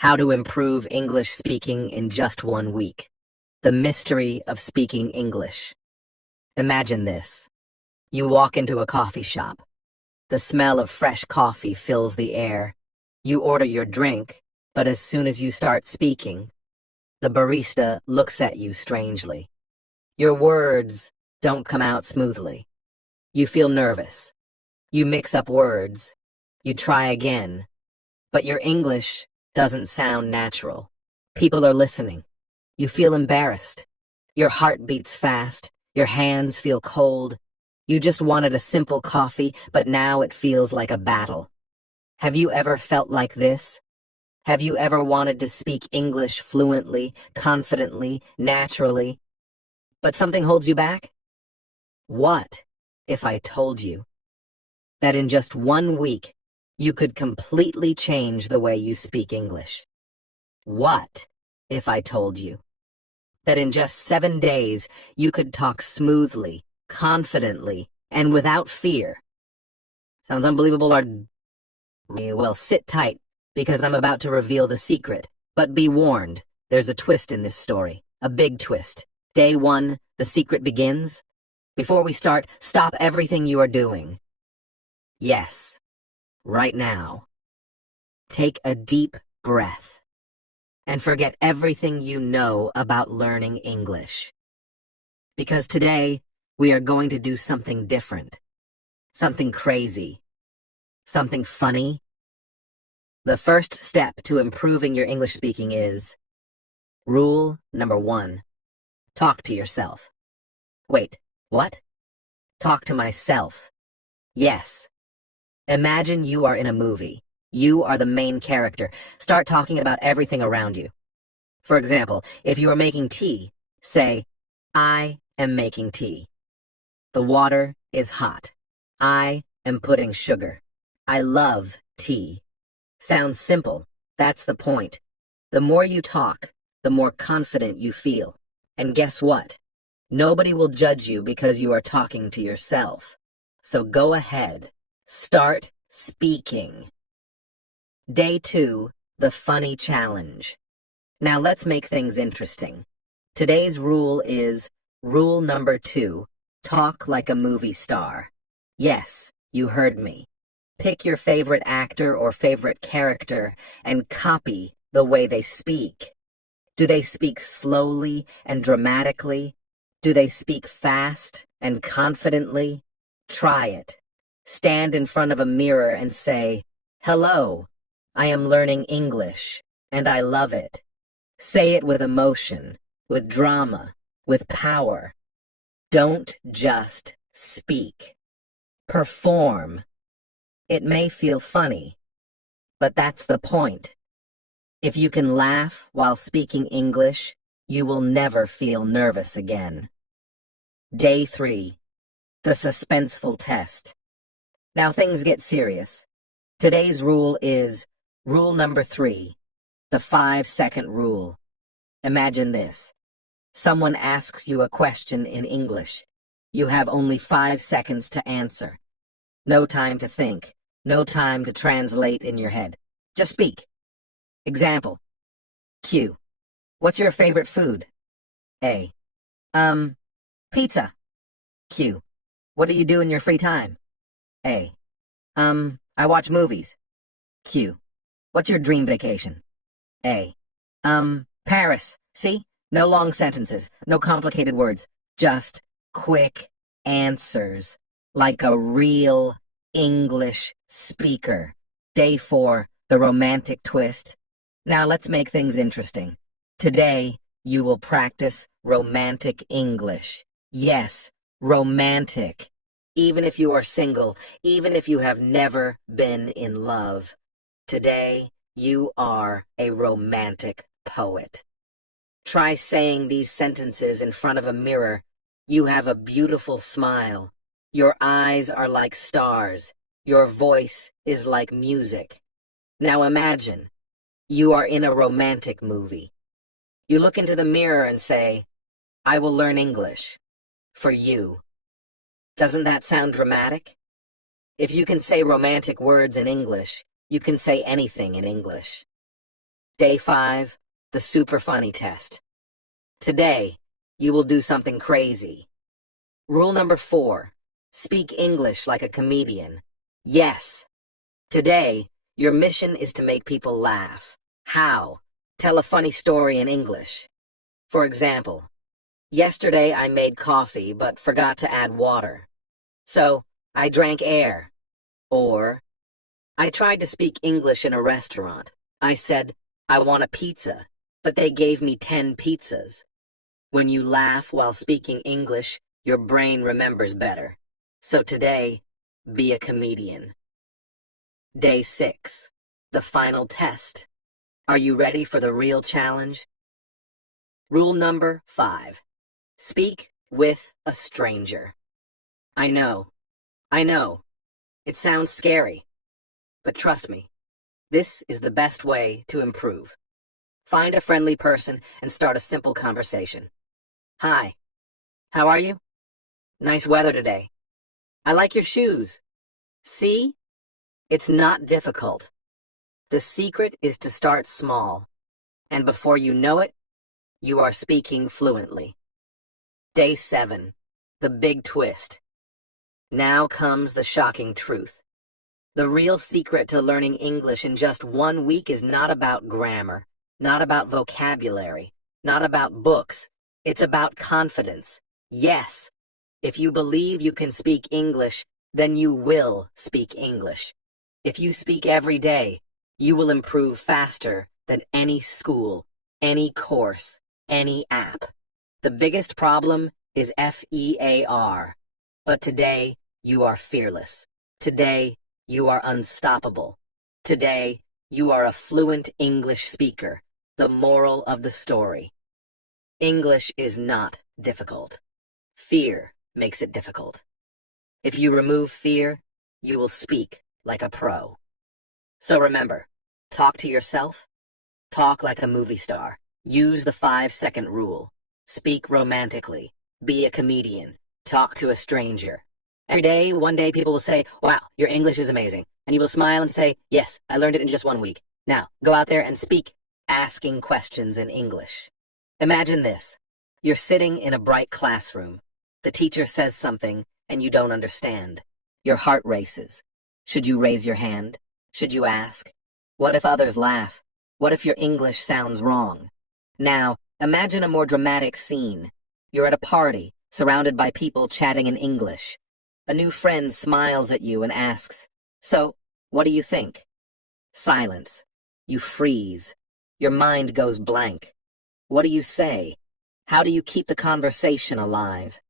How to improve English speaking in just 1 week. The mystery of speaking English. Imagine this. You walk into a coffee shop. The smell of fresh coffee fills the air. You order your drink, but as soon as you start speaking, the barista looks at you strangely. Your words don't come out smoothly. You feel nervous. You mix up words. You try again. But your English doesn't sound natural. People are listening. You feel embarrassed. Your heart beats fast. Your hands feel cold. You just wanted a simple coffee, but now it feels like a battle. Have you ever felt like this? Have you ever wanted to speak English fluently, confidently, naturally, but something holds you back? What if I told you that in just 1 week, you could completely change the way you speak English? What if I told you that in just 7 days, you could talk smoothly, confidently, and without fear? Sounds unbelievable, or... Well, sit tight, because I'm about to reveal the secret. But be warned, there's a twist in this story. A big twist. Day 1, the secret begins. Before we start, stop everything you are doing. Yes, right now. Take a deep breath and forget everything you know about learning English. Because today, we are going to do something different, something crazy, something funny. The first step to improving your English speaking is rule number 1. Talk to yourself. Wait, what? Talk to myself. Yes. Imagine you are in a movie. You are the main character. Start talking about everything around you. For example, if you are making tea, say, I am making tea. The water is hot. I am putting sugar. I love tea. Sounds simple. That's the point. The more you talk, the more confident you feel. And guess what? Nobody will judge you because you are talking to yourself. So go ahead. Start speaking. Day 2, the funny challenge. Now let's make things interesting. Today's rule is rule number 2, talk like a movie star. Yes, you heard me. Pick your favorite actor or favorite character and copy the way they speak. Do they speak slowly and dramatically? Do they speak fast and confidently? Try it. Stand in front of a mirror and say, hello, I am learning English, and I love it. Say it with emotion, with drama, with power. Don't just speak. Perform. It may feel funny, but that's the point. If you can laugh while speaking English, you will never feel nervous again. Day 3, the suspenseful test. Now things get serious. Today's rule is rule number 3, the 5-second rule. Imagine this. Someone asks you a question in English. You have only 5 seconds to answer. No time to think. No time to translate in your head. Just speak. Example. Q. What's your favorite food? A. Pizza. Q. What do you do in your free time? A. I watch movies. Q. What's your dream vacation? A. Paris. See? No long sentences, no complicated words, just quick answers, like a real English speaker. Day 4, the romantic twist. Now let's make things interesting. Today, you will practice romantic English. Yes, romantic. Even if you are single, even if you have never been in love. Today, you are a romantic poet. Try saying these sentences in front of a mirror. You have a beautiful smile. Your eyes are like stars. Your voice is like music. Now imagine, you are in a romantic movie. You look into the mirror and say, I will learn English. For you. Doesn't that sound dramatic? If you can say romantic words in English, you can say anything in English. Day 5, the super funny test. Today, you will do something crazy. Rule number 4, speak English like a comedian. Yes. Today, your mission is to make people laugh. How? Tell a funny story in English. For example, yesterday I made coffee but forgot to add water. So, I drank air. Or, I tried to speak English in a restaurant. I said, I want a pizza, but they gave me 10 pizzas. When you laugh while speaking English, your brain remembers better. So today, be a comedian. Day 6, the final test. Are you ready for the real challenge? Rule number 5, speak with a stranger. I know, it sounds scary, but trust me, this is the best way to improve. Find a friendly person and start a simple conversation. Hi, how are you? Nice weather today. I like your shoes. See? It's not difficult. The secret is to start small, and before you know it, you are speaking fluently. Day 7, the big twist. Now comes the shocking truth. The real secret to learning English in just 1 week is not about grammar, not about vocabulary, not about books. It's about confidence. Yes, if you believe you can speak English, then you will speak English. If you speak every day, you will improve faster than any school, any course, any app. The biggest problem is FEAR. But today, you are fearless. Today, you are unstoppable. Today, you are a fluent English speaker. The moral of the story. English is not difficult. Fear makes it difficult. If you remove fear, you will speak like a pro. So remember, talk to yourself, talk like a movie star, use the 5-second rule, speak romantically, be a comedian, talk to a stranger. Every day, one day people will say, wow, your English is amazing. And you will smile and say, yes, I learned it in just 1 week. Now, go out there and speak, asking questions in English. Imagine this. You're sitting in a bright classroom. The teacher says something and you don't understand. Your heart races. Should you raise your hand? Should you ask? What if others laugh? What if your English sounds wrong? Now, imagine a more dramatic scene. You're at a party, surrounded by people chatting in English. A new friend smiles at you and asks, "So, what do you think?" Silence. You freeze. Your mind goes blank. What do you say? How do you keep the conversation alive?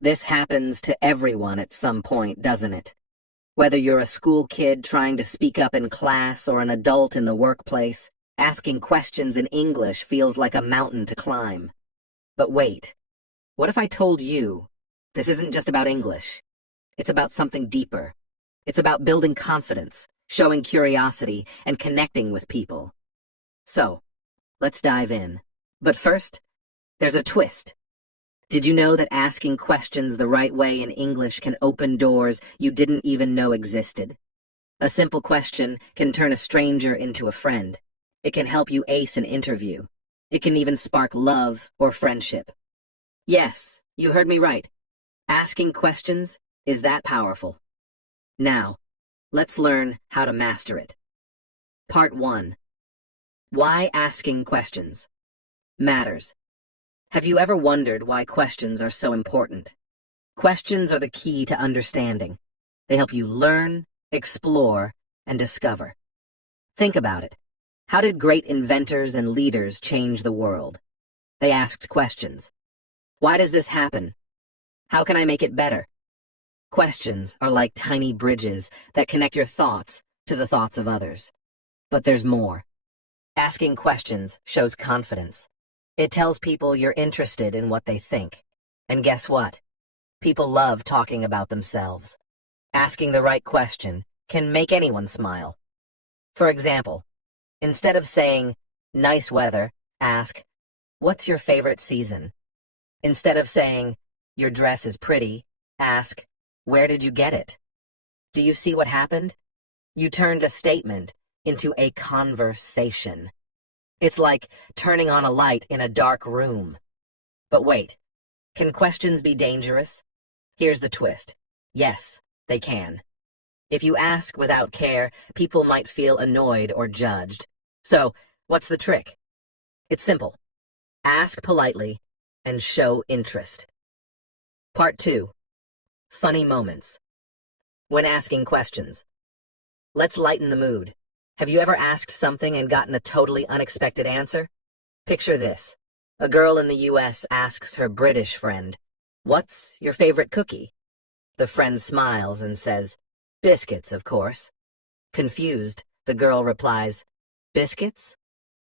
This happens to everyone at some point, doesn't it? Whether you're a school kid trying to speak up in class or an adult in the workplace, asking questions in English feels like a mountain to climb. But wait, what if I told you this isn't just about English? It's about something deeper. It's about building confidence, showing curiosity, and connecting with people. So, let's dive in. But first, there's a twist. Did you know that asking questions the right way in English can open doors you didn't even know existed? A simple question can turn a stranger into a friend. It can help you ace an interview. It can even spark love or friendship. Yes, you heard me right. Asking questions is that powerful. Now, let's learn how to master it. Part 1. Why asking questions matters. Have you ever wondered why questions are so important? Questions are the key to understanding. They help you learn, explore, and discover. Think about it. How did great inventors and leaders change the world? They asked questions. Why does this happen? How can I make it better? Questions are like tiny bridges that connect your thoughts to the thoughts of others. But there's more. Asking questions shows confidence. It tells people you're interested in what they think. And guess what? People love talking about themselves. Asking the right question can make anyone smile. For example, instead of saying, "Nice weather," ask, "What's your favorite season?" Instead of saying, "Your dress is pretty," ask, "Where did you get it?" Do you see what happened? You turned a statement into a conversation. It's like turning on a light in a dark room. But wait, can questions be dangerous? Here's the twist. Yes, they can. If you ask without care, people might feel annoyed or judged. So, what's the trick? It's simple. Ask politely and show interest. Part 2. Funny moments. When asking questions. Let's lighten the mood. Have you ever asked something and gotten a totally unexpected answer? Picture this. A girl in the US asks her British friend, "What's your favorite cookie?" The friend smiles and says, "Biscuits, of course." Confused, the girl replies, "Biscuits?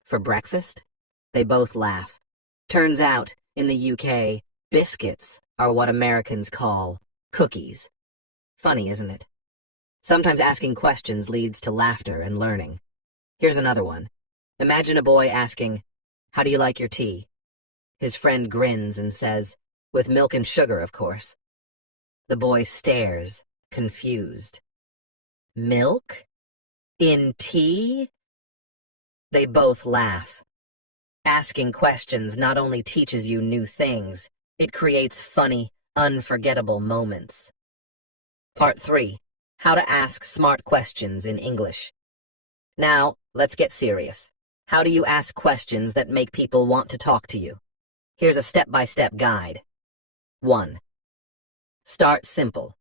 For breakfast?" They both laugh. Turns out, in the UK, biscuits are what Americans call cookies. Funny, isn't it? Sometimes asking questions leads to laughter and learning. Here's another one. Imagine a boy asking, "How do you like your tea?" His friend grins and says, "With milk and sugar, of course." The boy stares, confused. Milk? In tea? They both laugh. Asking questions not only teaches you new things, it creates funny, unforgettable moments. Part 3. How to ask smart questions in English. Now, let's get serious. How do you ask questions that make people want to talk to you? Here's a step-by-step guide. 1. Start simple.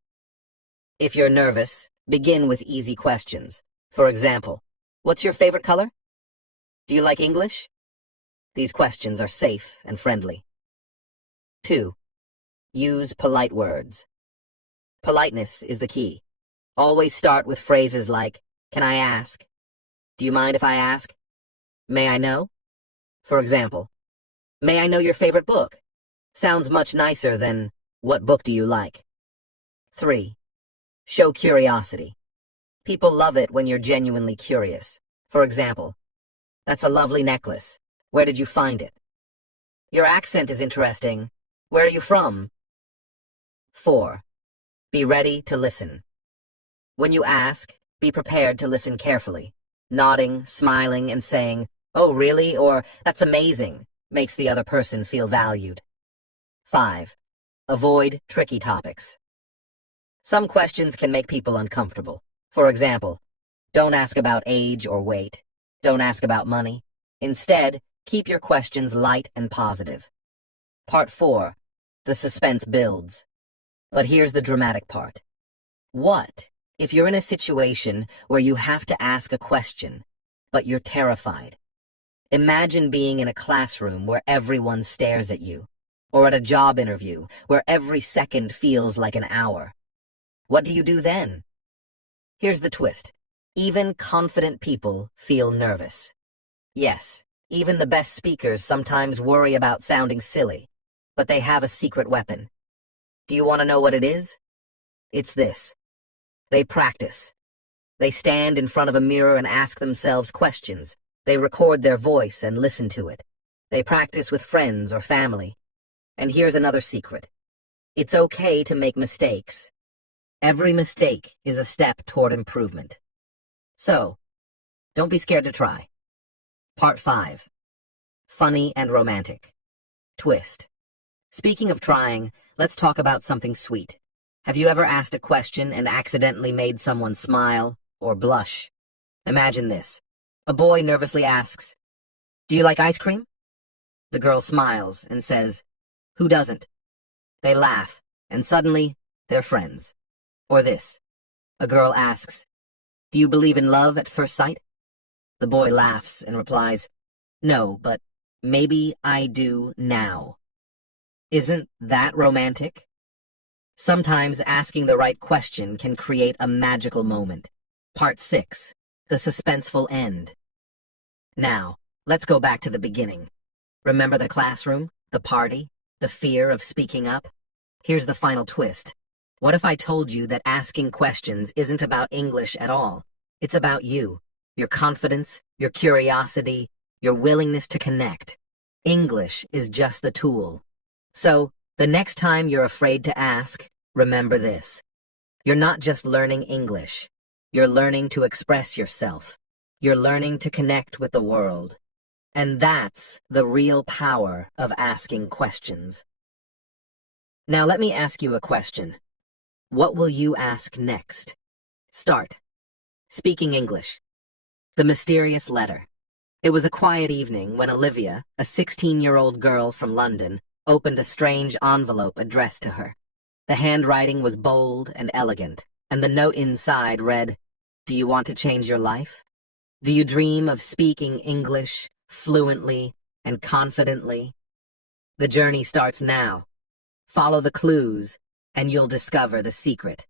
If you're nervous, begin with easy questions. For example, what's your favorite color? Do you like English? These questions are safe and friendly. 2. Use polite words. Politeness is the key. Always start with phrases like, "Can I ask?" "Do you mind if I ask?" "May I know?" For example, "May I know your favorite book?" Sounds much nicer than, "What book do you like?" 3. Show curiosity. People love it when you're genuinely curious. For example, "That's a lovely necklace. Where did you find it?" "Your accent is interesting. Where are you from?" 4. Be ready to listen. When you ask, be prepared to listen carefully. Nodding, smiling, and saying, "Oh, really?" or "That's amazing," makes the other person feel valued. 5. Avoid tricky topics. Some questions can make people uncomfortable. For example, don't ask about age or weight. Don't ask about money. Instead, keep your questions light and positive. Part 4. The suspense builds. But here's the dramatic part. What if you're in a situation where you have to ask a question, but you're terrified? Imagine being in a classroom where everyone stares at you, or at a job interview where every second feels like an hour. What do you do then? Here's the twist. Even confident people feel nervous. Yes, even the best speakers sometimes worry about sounding silly, but they have a secret weapon. Do you want to know what it is? It's this. They practice. They stand in front of a mirror and ask themselves questions. They record their voice and listen to it. They practice with friends or family. And here's another secret. It's okay to make mistakes. Every mistake is a step toward improvement. So, don't be scared to try. Part 5. Funny and romantic. Twist. Speaking of trying, let's talk about something sweet. Have you ever asked a question and accidentally made someone smile or blush? Imagine this. A boy nervously asks, "Do you like ice cream?" The girl smiles and says, "Who doesn't?" They laugh, and suddenly, they're friends. Or this. A girl asks, "Do you believe in love at first sight?" The boy laughs and replies, "No, but maybe I do now." Isn't that romantic? Sometimes asking the right question can create a magical moment. Part 6. The suspenseful end. Now, let's go back to the beginning. Remember the classroom, the party, the fear of speaking up? Here's the final twist. What if I told you that asking questions isn't about English at all? It's about you, your confidence, your curiosity, your willingness to connect. English is just the tool. So, the next time you're afraid to ask, remember this. You're not just learning English. You're learning to express yourself. You're learning to connect with the world. And that's the real power of asking questions. Now let me ask you a question. What will you ask next? Start. Speaking English. The mysterious letter. It was a quiet evening when Olivia, a 16-year-old girl from London, opened a strange envelope addressed to her. The handwriting was bold and elegant, and the note inside read, "Do you want to change your life? Do you dream of speaking English fluently and confidently? The journey starts now. Follow the clues, and you'll discover the secret.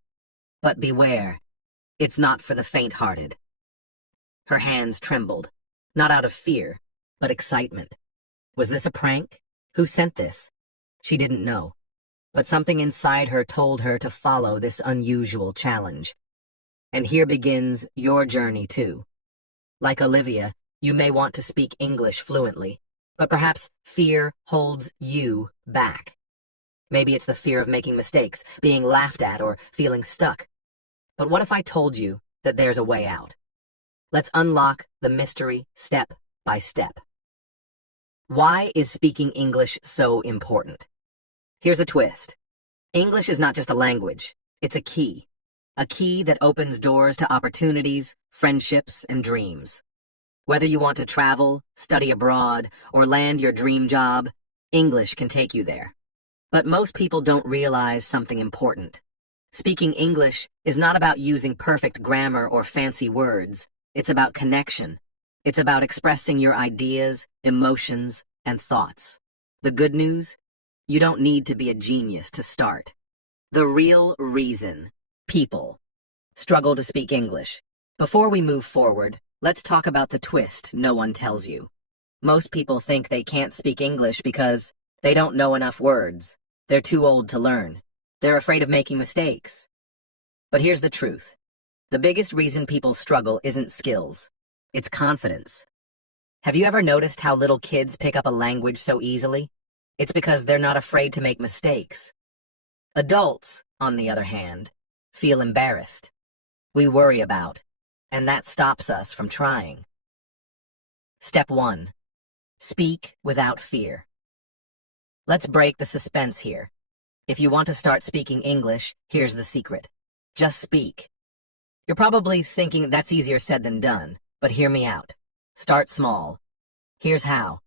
But beware, it's not for the faint-hearted." Her hands trembled, not out of fear, but excitement. Was this a prank? Who sent this? She didn't know, but something inside her told her to follow this unusual challenge. And here begins your journey, too. Like Olivia, you may want to speak English fluently, but perhaps fear holds you back. Maybe it's the fear of making mistakes, being laughed at, or feeling stuck. But what if I told you that there's a way out? Let's unlock the mystery step by step. Why is speaking English so important? Here's a twist. English is not just a language, it's a key that opens doors to opportunities, friendships, and dreams. Whether you want to travel, study abroad, or land your dream job, English can take you there. But most people don't realize something important. Speaking English is not about using perfect grammar or fancy words. It's about connection. It's about expressing your ideas, emotions, and thoughts. The good news? You don't need to be a genius to start. The real reason people struggle to speak English. Before we move forward, let's talk about the twist no one tells you. Most people think they can't speak English because they don't know enough words. They're too old to learn. They're afraid of making mistakes. But here's the truth. The biggest reason people struggle isn't skills. It's confidence. Have you ever noticed how little kids pick up a language so easily? It's because they're not afraid to make mistakes. Adults, on the other hand, feel embarrassed. We worry about, and that stops us from trying. Step 1. Speak without fear. Let's break the suspense here. If you want to start speaking English, here's the secret. Just speak. You're probably thinking that's easier said than done, but hear me out. Start small. Here's how.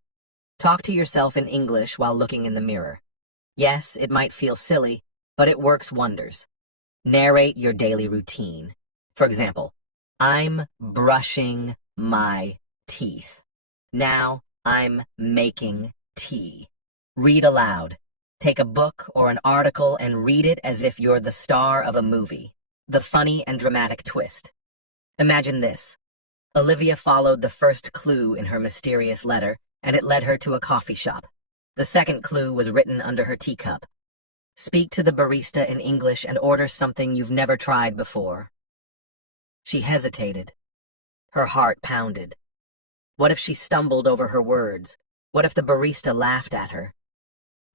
Talk to yourself in English while looking in the mirror. Yes, it might feel silly, but it works wonders. Narrate your daily routine. For example, I'm brushing my teeth. Now I'm making tea. Read aloud. Take a book or an article and read it as if you're the star of a movie. The funny and dramatic twist. Imagine this. Olivia followed the first clue in her mysterious letter, and it led her to a coffee shop. The second clue was written under her teacup. Speak to the barista in English and order something you've never tried before. She hesitated. Her heart pounded. What if she stumbled over her words? What if the barista laughed at her?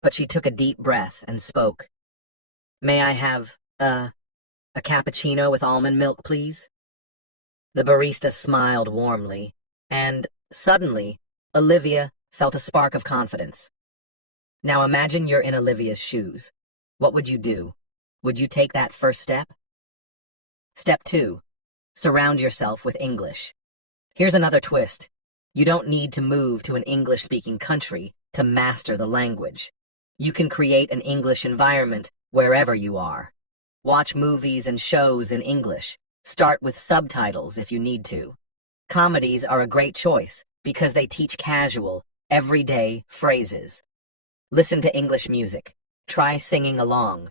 But she took a deep breath and spoke. May I have, a cappuccino with almond milk, please? The barista smiled warmly, and, suddenly, Olivia felt a spark of confidence. Now imagine you're in Olivia's shoes. What would you do? Would you take that first step? Step 2. Surround yourself with English. Here's another twist. You don't need to move to an English-speaking country to master the language. You can create an English environment wherever you are. Watch movies and shows in English. Start with subtitles if you need to. Comedies are a great choice because they teach casual, everyday phrases. Listen to English music. Try singing along.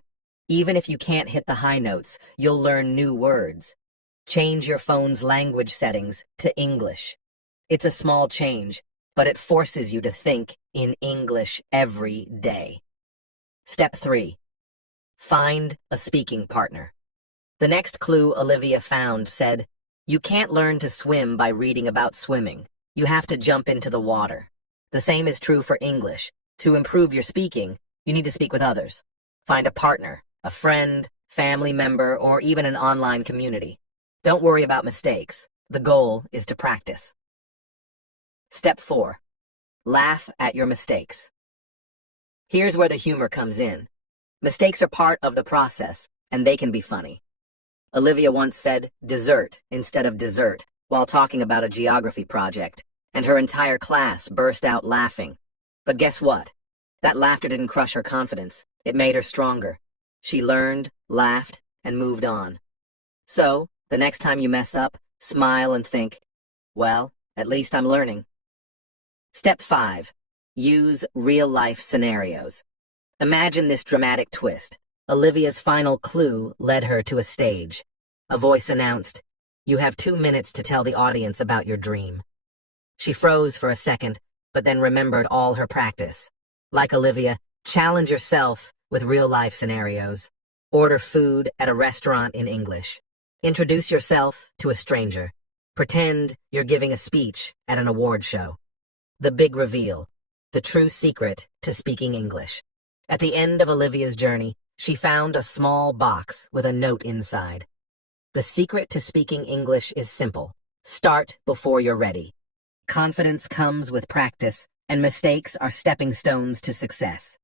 Even if you can't hit the high notes, you'll learn new words. Change your phone's language settings to English. It's a small change, but it forces you to think in English every day. Step 3. Find a speaking partner. The next clue Olivia found said, you can't learn to swim by reading about swimming. You have to jump into the water. The same is true for English. To improve your speaking, you need to speak with others. Find a partner, a friend, family member, or even an online community. Don't worry about mistakes. The goal is to practice. Step 4. Laugh at your mistakes. Here's where the humor comes in. Mistakes are part of the process, and they can be funny. Olivia once said dessert instead of dessert while talking about a geography project, and her entire class burst out laughing. But guess what? That laughter didn't crush her confidence. It made her stronger. She learned, laughed, and moved on. So, the next time you mess up, smile and think, well, at least I'm learning. Step 5. Use real-life scenarios. Imagine this dramatic twist. Olivia's final clue led her to a stage. A voice announced, "You have 2 minutes to tell the audience about your dream." She froze for a second, but then remembered all her practice. Like Olivia, challenge yourself with real-life scenarios. Order food at a restaurant in English. Introduce yourself to a stranger. Pretend you're giving a speech at an award show. The big reveal. The true secret to speaking English. At the end of Olivia's journey, she found a small box with a note inside. The secret to speaking English is simple. Start before you're ready. Confidence comes with practice, and mistakes are stepping stones to success.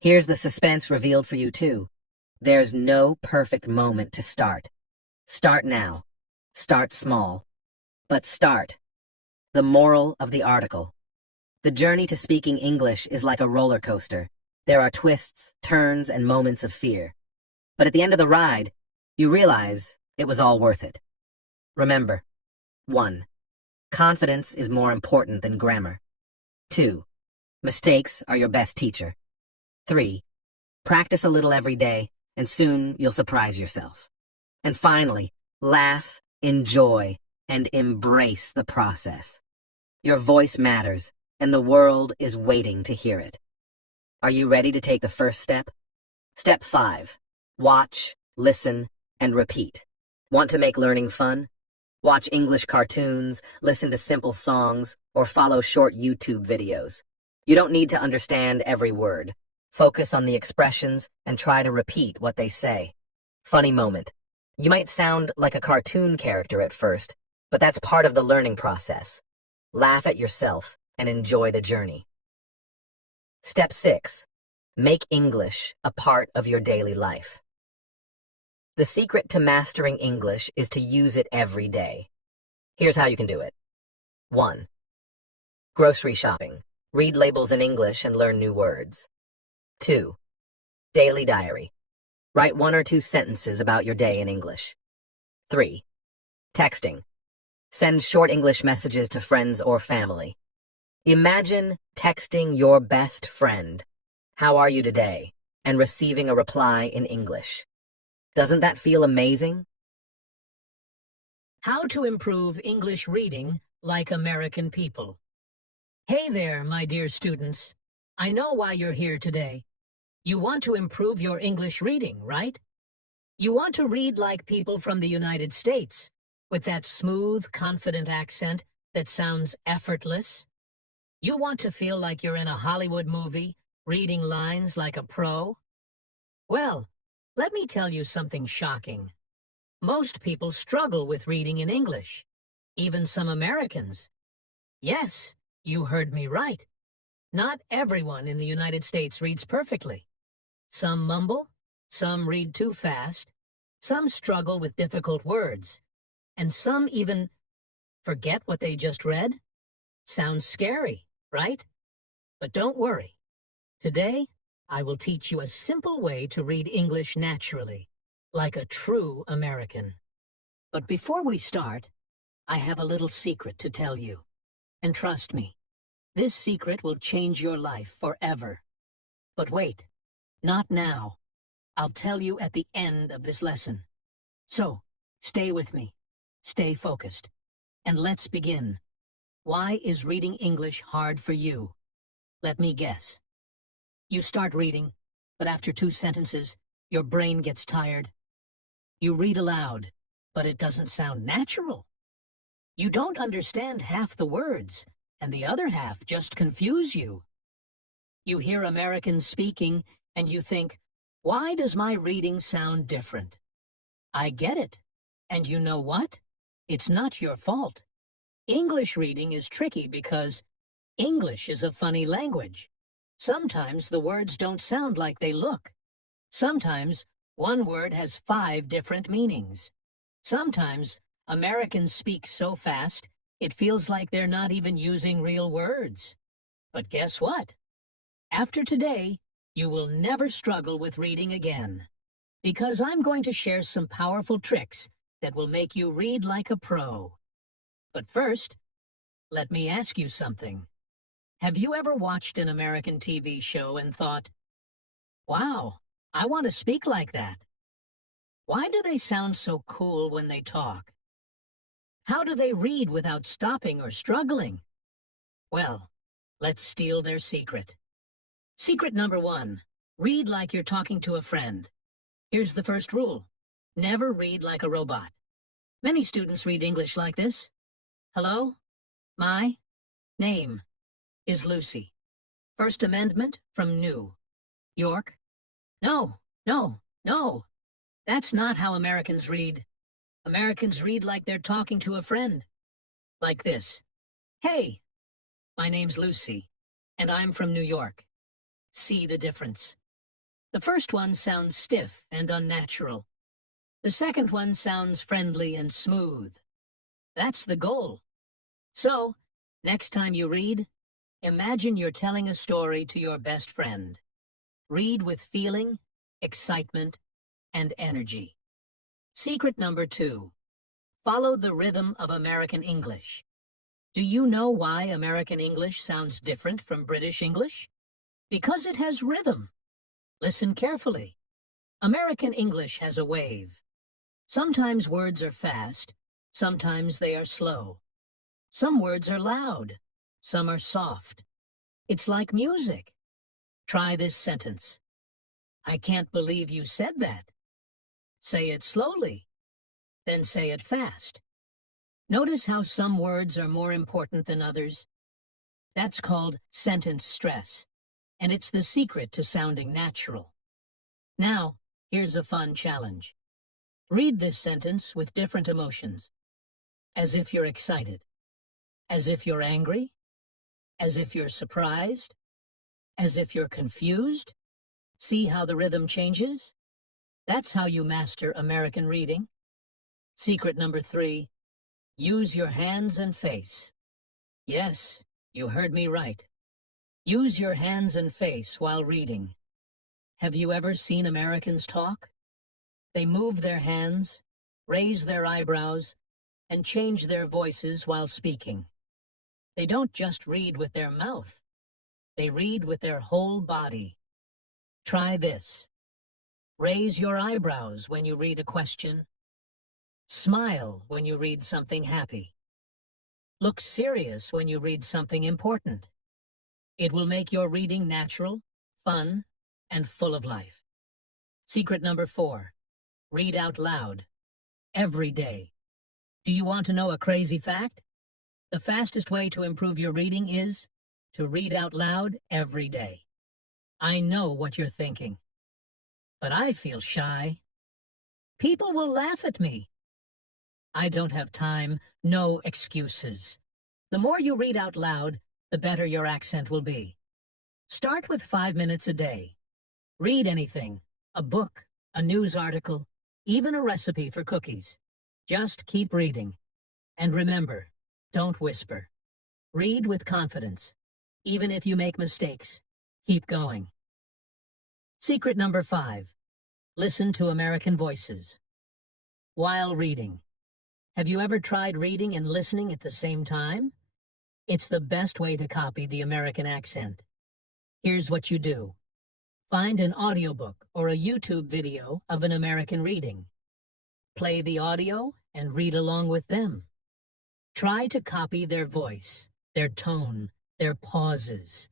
Here's the suspense revealed for you too. There's no perfect moment to start. Start now. Start small. But start. The moral of the article. The journey to speaking English is like a roller coaster. There are twists, turns, and moments of fear. But at the end of the ride, you realize it was all worth it. Remember, 1. Confidence is more important than grammar. 2. Mistakes are your best teacher. 3. Practice a little every day, and soon you'll surprise yourself. And finally, laugh, enjoy, and embrace the process. Your voice matters, and the world is waiting to hear it. Are you ready to take the first step? Step 5. Watch, listen, and repeat. Want to make learning fun? Watch English cartoons, listen to simple songs, or follow short YouTube videos. You don't need to understand every word. Focus on the expressions and try to repeat what they say. Funny moment. You might sound like a cartoon character at first, but that's part of the learning process. Laugh at yourself and enjoy the journey. Step 6. Make English a part of your daily life. The secret to mastering English is to use it every day. Here's how you can do it. 1. Grocery shopping. Read labels in English and learn new words. 2. Daily diary. Write 1 or 2 sentences about your day in English. 3. Texting. Send short English messages to friends or family. Imagine texting your best friend, "How are you today?" and receiving a reply in English. Doesn't that feel amazing? How to improve English reading like American people. Hey there, my dear students. I know why you're here today. You want to improve your English reading, right? You want to read like people from the United States, with that smooth, confident accent that sounds effortless. You want to feel like you're in a Hollywood movie, reading lines like a pro? Well, let me tell you something shocking. Most people struggle with reading in English, even some Americans. Yes, you heard me right. Not everyone in the United States reads perfectly. Some mumble, some read too fast, some struggle with difficult words, and some even forget what they just read. Sounds scary, right? But don't worry. Today, I will teach you a simple way to read English naturally, like a true American. But before we start, I have a little secret to tell you. And trust me, this secret will change your life forever. But wait, not now. I'll tell you at the end of this lesson. So, stay with me, stay focused, and let's begin. Why is reading English hard for you? Let me guess. You start reading, but after 2 sentences, your brain gets tired. You read aloud, but it doesn't sound natural. You don't understand half the words, and the other half just confuse you. You hear Americans speaking, and you think, why does my reading sound different? I get it. And you know what? It's not your fault. English reading is tricky because English is a funny language. Sometimes the words don't sound like they look. Sometimes one word has 5 different meanings. Sometimes Americans speak so fast, it feels like they're not even using real words. But guess what? After today, you will never struggle with reading again, because I'm going to share some powerful tricks that will make you read like a pro. But first, let me ask you something. Have you ever watched an American TV show and thought, wow, I want to speak like that? Why do they sound so cool when they talk? How do they read without stopping or struggling? Well, let's steal their secret. Secret number 1, read like you're talking to a friend. Here's the first rule. Never read like a robot. Many students read English like this. Hello? My name is Lucy. First Amendment from New York. No, no, no. That's not how Americans read. Americans read like they're talking to a friend. Like this. Hey, my name's Lucy, and I'm from New York. See the difference. The first one sounds stiff and unnatural. The second one sounds friendly and smooth. That's the goal. So, next time you read, imagine you're telling a story to your best friend. Read with feeling, excitement, and energy. Secret number 2, follow the rhythm of American English. Do you know why American English sounds different from British English? Because it has rhythm. Listen carefully. American English has a wave. Sometimes words are fast, sometimes they are slow. Some words are loud, some are soft. It's like music. Try this sentence. I can't believe you said that. Say it slowly, then say it fast. Notice how some words are more important than others? That's called sentence stress, and it's the secret to sounding natural. Now, here's a fun challenge. Read this sentence with different emotions. As if you're excited. As if you're angry. As if you're surprised. As if you're confused. See how the rhythm changes? That's how you master American reading. Secret number 3, use your hands and face. Yes, you heard me right. Use your hands and face while reading. Have you ever seen Americans talk? They move their hands, raise their eyebrows, and change their voices while speaking. They don't just read with their mouth. They read with their whole body. Try this. Raise your eyebrows when you read a question. Smile when you read something happy. Look serious when you read something important. It will make your reading natural, fun, and full of life. Secret number 4, read out loud. Every day. Do you want to know a crazy fact? The fastest way to improve your reading is to read out loud every day. I know what you're thinking. But I feel shy. People will laugh at me. I don't have time, no excuses. The more you read out loud, the better your accent will be. Start with 5 minutes a day. Read anything, a book, a news article, even a recipe for cookies. Just keep reading. And remember, don't whisper. Read with confidence. Even if you make mistakes, keep going. Secret number 5, listen to American voices. While reading. Have you ever tried reading and listening at the same time? It's the best way to copy the American accent. Here's what you do. Find an audiobook or a YouTube video of an American reading. Play the audio and read along with them. Try to copy their voice, their tone, their pauses.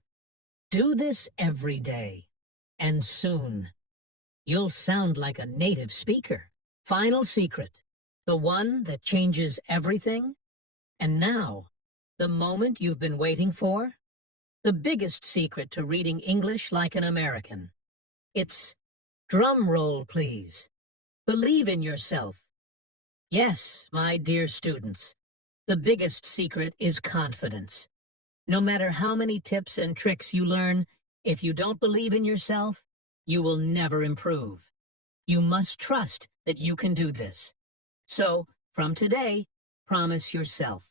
Do this every day, and soon you'll sound like a native speaker. Final secret, the one that changes everything. And now, the moment you've been waiting for, the biggest secret to reading English like an American. It's, drum roll please, believe in yourself. Yes, my dear students, the biggest secret is confidence. No matter how many tips and tricks you learn, if you don't believe in yourself, you will never improve. You must trust that you can do this. So, from today, promise yourself,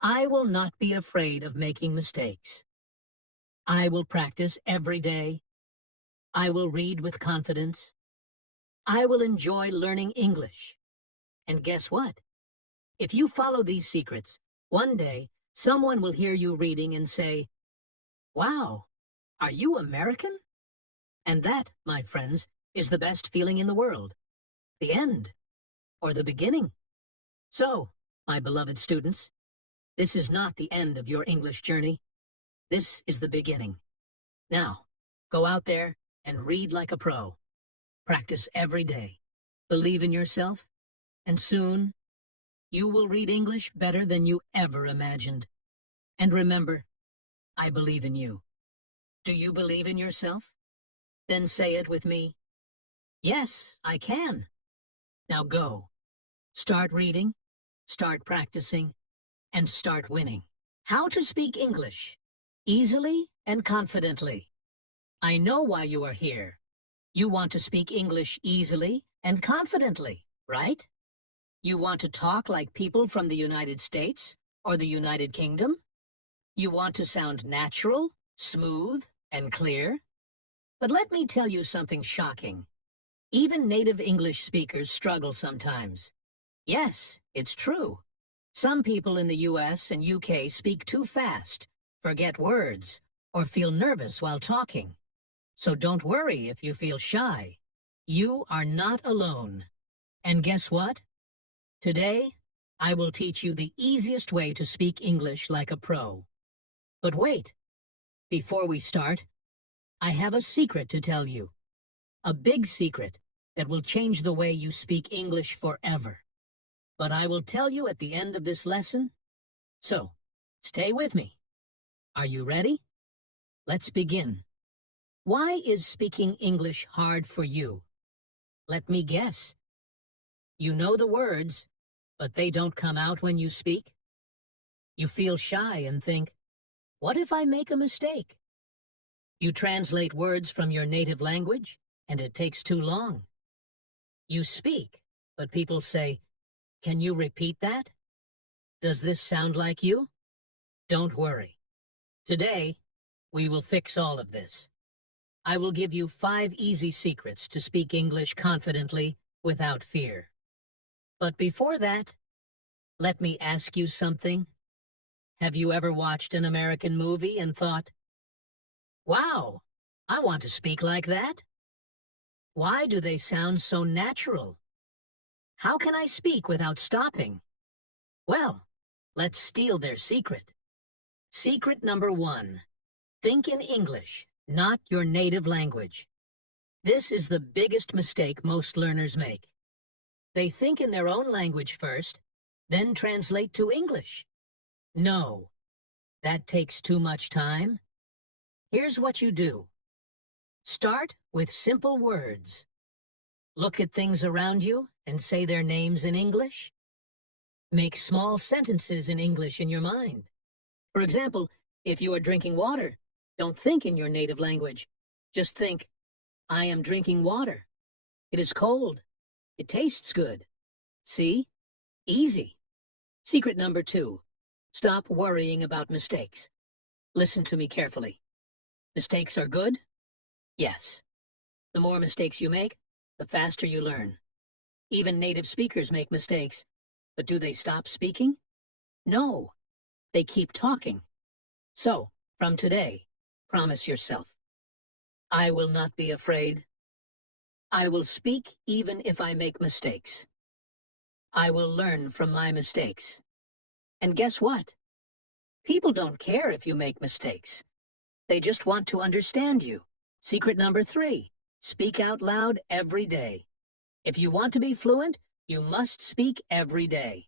I will not be afraid of making mistakes. I will practice every day. I will read with confidence. I will enjoy learning English. And guess what? If you follow these secrets, one day someone will hear you reading and say, "Wow, are you American?" And that, my friends, is the best feeling in the world. The end, or the beginning. So, my beloved students, this is not the end of your English journey. This is the beginning. Now, go out there and read like a pro. Practice every day. Believe in yourself, and soon you will read English better than you ever imagined. And remember, I believe in you. Do you believe in yourself? Then say it with me. Yes, I can. Now go. Start reading, start practicing, and start winning. How to speak English, easily and confidently. I know why you are here. You want to speak English easily and confidently, right? You want to talk like people from the United States or the United Kingdom? You want to sound natural, smooth, and clear? But let me tell you something shocking. Even native English speakers struggle sometimes. Yes, it's true. Some people in the US and UK speak too fast, forget words, or feel nervous while talking. So don't worry if you feel shy. You are not alone. And guess what? Today, I will teach you the easiest way to speak English like a pro. But wait, before we start, I have a secret to tell you. A big secret that will change the way you speak English forever. But I will tell you at the end of this lesson. So, stay with me. Are you ready? Let's begin. Why is speaking English hard for you? Let me guess. You know the words, but they don't come out when you speak. You feel shy and think, what if I make a mistake? You translate words from your native language, and it takes too long. You speak, but people say, can you repeat that? Does this sound like you? Don't worry. Today, we will fix all of this. I will give you 5 easy secrets to speak English confidently without fear. But before that, let me ask you something. Have you ever watched an American movie and thought, wow, I want to speak like that? Why do they sound so natural? How can I speak without stopping? Well, let's steal their secret. Secret number 1. Think in English, not your native language. This is the biggest mistake most learners make. They think in their own language first, then translate to English. No, that takes too much time. Here's what you do. Start with simple words. Look at things around you and say their names in English. Make small sentences in English in your mind. For example, if you are drinking water, don't think in your native language. Just think, I am drinking water. It is cold. It tastes good. See? Easy. Secret number 2. Stop worrying about mistakes. Listen to me carefully. Mistakes are good? Yes. The more mistakes you make, the faster you learn. Even native speakers make mistakes. But do they stop speaking? No. They keep talking. So, from today, promise yourself, I will not be afraid. I will speak even if I make mistakes. I will learn from my mistakes. And guess what? People don't care if you make mistakes. They just want to understand you. Secret number 3, speak out loud every day. If you want to be fluent, you must speak every day.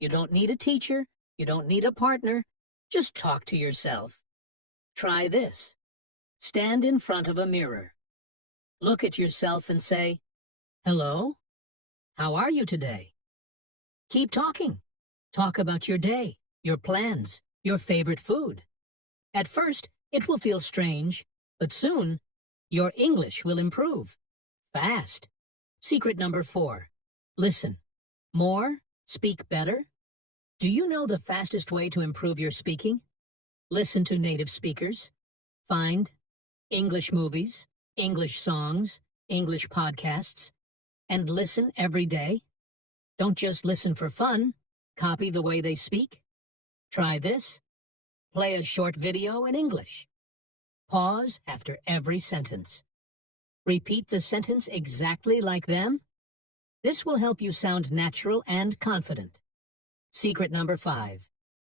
You don't need a teacher. You don't need a partner. Just talk to yourself. Try this. Stand in front of a mirror. Look at yourself and say, hello? How are you today? Keep talking. Talk about your day, your plans, your favorite food. At first, it will feel strange, but soon, your English will improve. Fast. Secret number 4. Listen. More, speak better. Do you know the fastest way to improve your speaking? Listen to native speakers. Find English movies, English songs, English podcasts, and listen every day. Don't just listen for fun. Copy the way they speak. Try this. Play a short video in English. Pause after every sentence. Repeat the sentence exactly like them. This will help you sound natural and confident. Secret number 5.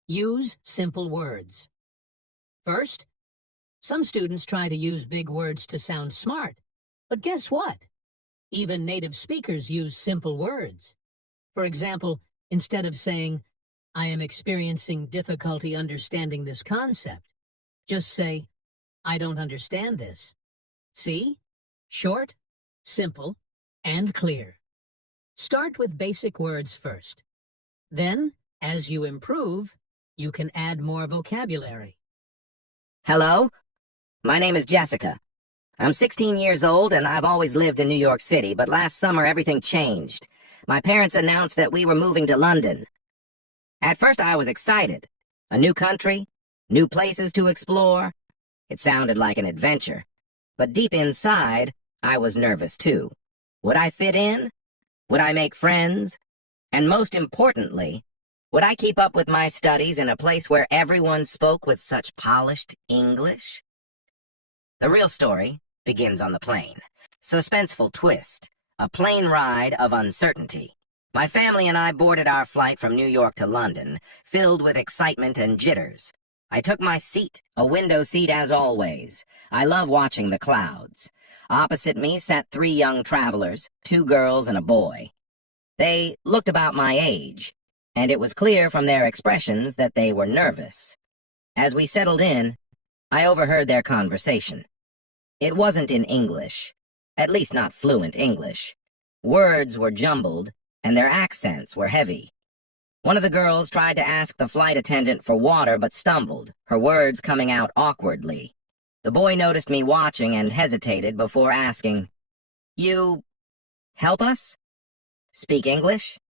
Use simple words. First, some students try to use big words to sound smart. But guess what? Even native speakers use simple words. For example, instead of saying, "I am experiencing difficulty understanding this concept," just say, "I don't understand this." See? Short, simple, and clear. Start with basic words first. Then, as you improve, you can add more vocabulary. Hello, my name is Jessica. I'm 16 years old and I've always lived in New York City, but last summer everything changed. My parents announced that we were moving to London. At first I was excited. A new country, new places to explore. It sounded like an adventure. But deep inside, I was nervous too. Would I fit in? Would I make friends? And most importantly, would I keep up with my studies in a place where everyone spoke with such polished English? The real story begins on the plane. Suspenseful twist. A plane ride of uncertainty. My family and I boarded our flight from New York to London, filled with excitement and jitters. I took my seat, a window seat as always. I love watching the clouds. Opposite me sat 3 young travelers, 2 girls and a boy. They looked about my age, and it was clear from their expressions that they were nervous. As we settled in, I overheard their conversation. It wasn't in English, at least not fluent English. Words were jumbled, and their accents were heavy. One of the girls tried to ask the flight attendant for water but stumbled, her words coming out awkwardly. The boy noticed me watching and hesitated before asking, "You help us? Speak English?"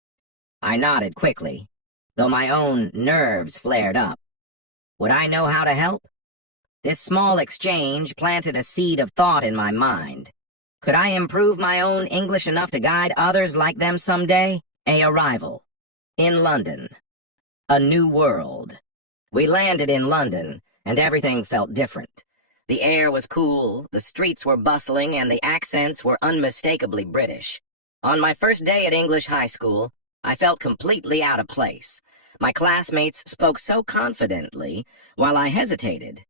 I nodded quickly, though my own nerves flared up. Would I know how to help? This small exchange planted a seed of thought in my mind. Could I improve my own English enough to guide others like them someday? A arrival. In London. A new world. We landed in London, and everything felt different. The air was cool, the streets were bustling, and the accents were unmistakably British. On my first day at English high school, I felt completely out of place. My classmates spoke so confidently, while I hesitated.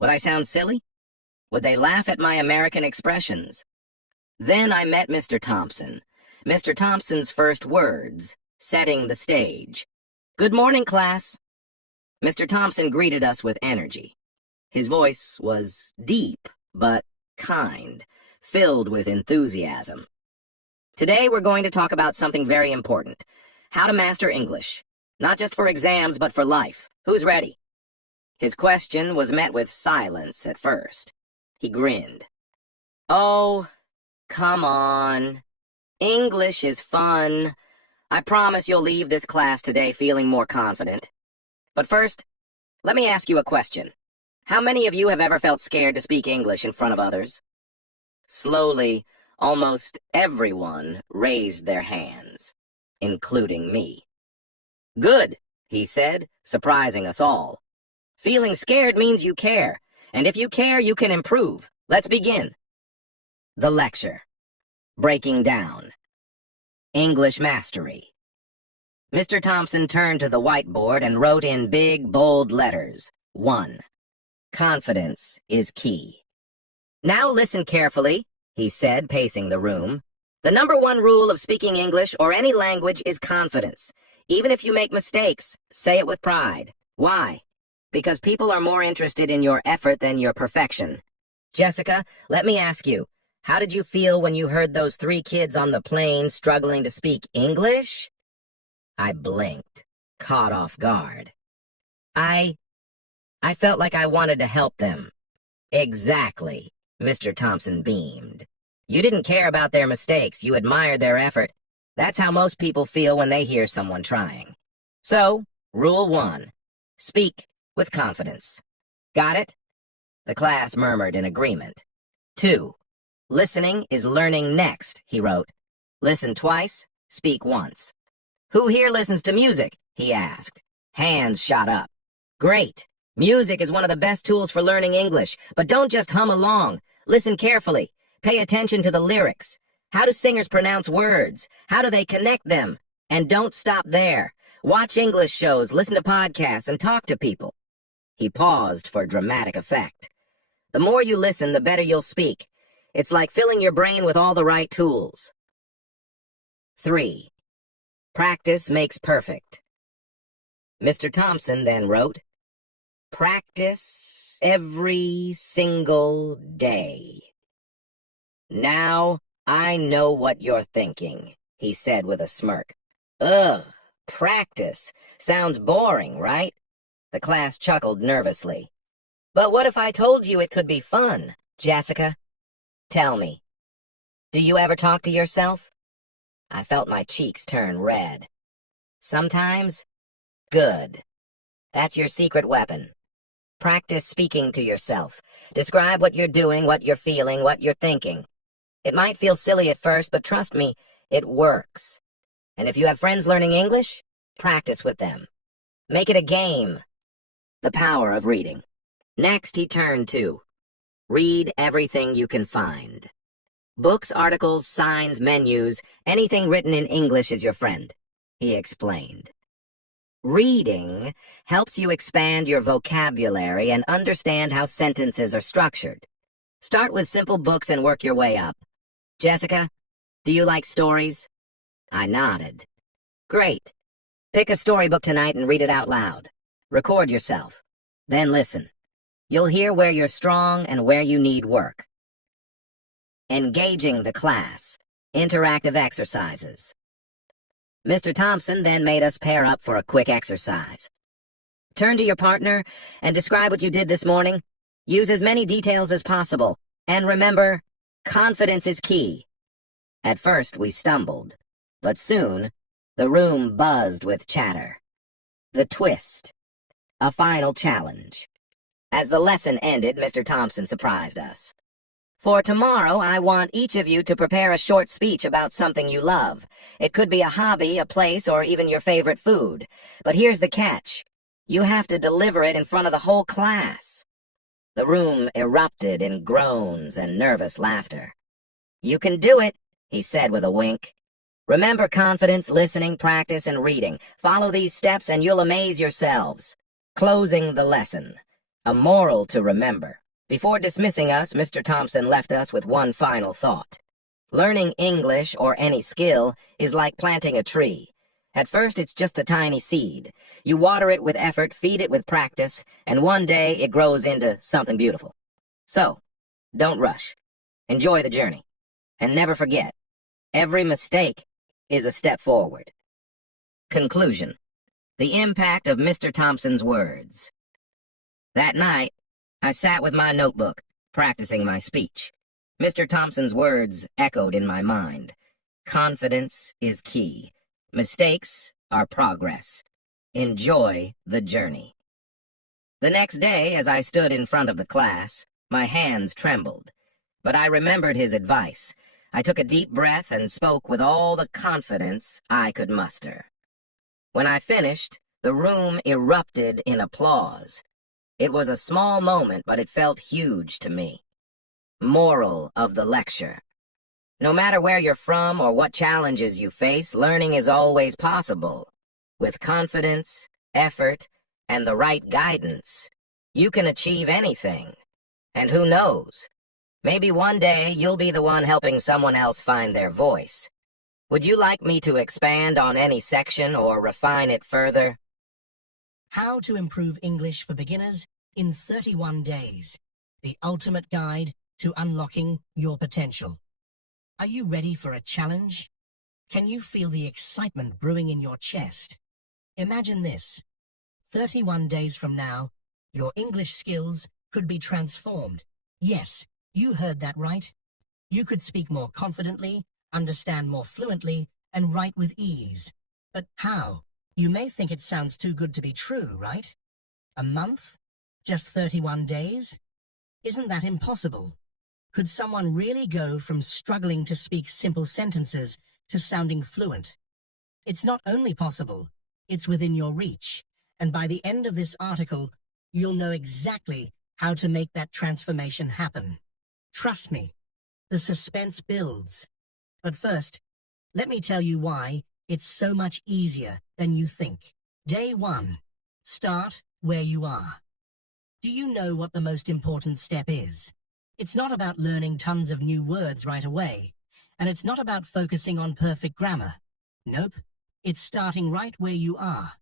Would I sound silly? Would they laugh at my American expressions? Then I met Mr. Thompson. Mr. Thompson's first words, setting the stage. "Good morning, class." Mr. Thompson greeted us with energy. His voice was deep, but kind, filled with enthusiasm. "Today we're going to talk about something very important. How to master English. Not just for exams, but for life. Who's ready?" His question was met with silence at first. He grinned. "Oh, come on. English is fun. I promise you'll leave this class today feeling more confident. But first, let me ask you a question. How many of you have ever felt scared to speak English in front of others?" Slowly, almost everyone raised their hands, including me. "Good," he said, surprising us all. "Feeling scared means you care, and if you care, you can improve. Let's begin." The lecture. Breaking down. English mastery. Mr. Thompson turned to the whiteboard and wrote in big, bold letters, 1. Confidence is key. "Now listen carefully," he said, pacing the room. "The number 1 rule of speaking English or any language is confidence. Even if you make mistakes, say it with pride. Why? Because people are more interested in your effort than your perfection. Jessica, let me ask you, how did you feel when you heard those 3 kids on the plane struggling to speak English?" I blinked, caught off guard. I felt like I wanted to help them. Exactly, Mr. Thompson beamed. You didn't care about their mistakes, you admired their effort. That's how most people feel when they hear someone trying. So, Rule 1. Speak with confidence. Got it? The class murmured in agreement. 2. Listening is learning next, he wrote. Listen twice, speak once. Who here listens to music? He asked. Hands shot up. Great. Music is one of the best tools for learning English, but don't just hum along. Listen carefully. Pay attention to the lyrics. How do singers pronounce words? How do they connect them? And don't stop there. Watch English shows, listen to podcasts, and talk to people. He paused for dramatic effect. The more you listen, the better you'll speak. It's like filling your brain with all the right tools. 3. Practice makes perfect. Mr. Thompson then wrote, practice every single day. Now I know what you're thinking, he said with a smirk. Ugh, practice. Sounds boring, right? The class chuckled nervously. But what if I told you it could be fun, Jessica? Tell me, do you ever talk to yourself? I felt my cheeks turn red. Sometimes? Good. That's your secret weapon. Practice speaking to yourself. Describe what you're doing, what you're feeling, what you're thinking. It might feel silly at first, but trust me, it works. And if you have friends learning English, practice with them. Make it a game. The power of reading. Next, he turned to read everything you can find. Books, articles, signs, menus, anything written in English is your friend, he explained. Reading helps you expand your vocabulary and understand how sentences are structured. Start with simple books and work your way up. Jessica, do you like stories? I nodded. Great. Pick a storybook tonight and read it out loud. Record yourself. Then listen. You'll hear where you're strong and where you need work. Engaging the class. Interactive exercises. Mr. Thompson then made us pair up for a quick exercise. Turn to your partner and describe what you did this morning. Use as many details as possible. And remember, confidence is key. At first we stumbled, but soon the room buzzed with chatter. The twist. A final challenge. As the lesson ended, Mr. Thompson surprised us. For tomorrow, I want each of you to prepare a short speech about something you love. It could be a hobby, a place, or even your favorite food. But here's the catch. You have to deliver it in front of the whole class. The room erupted in groans and nervous laughter. You can do it, he said with a wink. Remember confidence, listening, practice, and reading. Follow these steps and you'll amaze yourselves. Closing the lesson. A moral to remember. Before dismissing us, Mr. Thompson left us with one final thought. Learning English or any skill is like planting a tree. At first, it's just a tiny seed. You water it with effort, feed it with practice, and one day it grows into something beautiful. So, don't rush. Enjoy the journey. And never forget, every mistake is a step forward. Conclusion. The impact of Mr. Thompson's words. That night, I sat with my notebook, practicing my speech. Mr. Thompson's words echoed in my mind. Confidence is key. Mistakes are progress. Enjoy the journey. The next day, as I stood in front of the class, my hands trembled. But I remembered his advice. I took a deep breath and spoke with all the confidence I could muster. When I finished, the room erupted in applause. It was a small moment, but it felt huge to me. Moral of the lecture. No matter where you're from or what challenges you face, learning is always possible. With confidence, effort, and the right guidance, you can achieve anything. And who knows? Maybe one day you'll be the one helping someone else find their voice. Would you like me to expand on any section or refine it further? How to improve English for beginners in 31 days. The ultimate guide to unlocking your potential. Are you ready for a challenge? Can you feel the excitement brewing in your chest? Imagine this. 31 days from now, Your English skills could be transformed. Yes, you heard that right. You could speak more confidently, understand more fluently, and write with ease. But how? You may think it sounds too good to be true, right? A month? Just 31 days? Isn't that impossible? Could someone really go from struggling to speak simple sentences to sounding fluent? It's not only possible, it's within your reach. And by the end of this article, you'll know exactly how to make that transformation happen. Trust me, the suspense builds. But first, let me tell you why it's so much easier than you think. Day 1. Start where you are. Do you know what the most important step is? It's not about learning tons of new words right away, and it's not about focusing on perfect grammar. Nope, it's starting right where you are.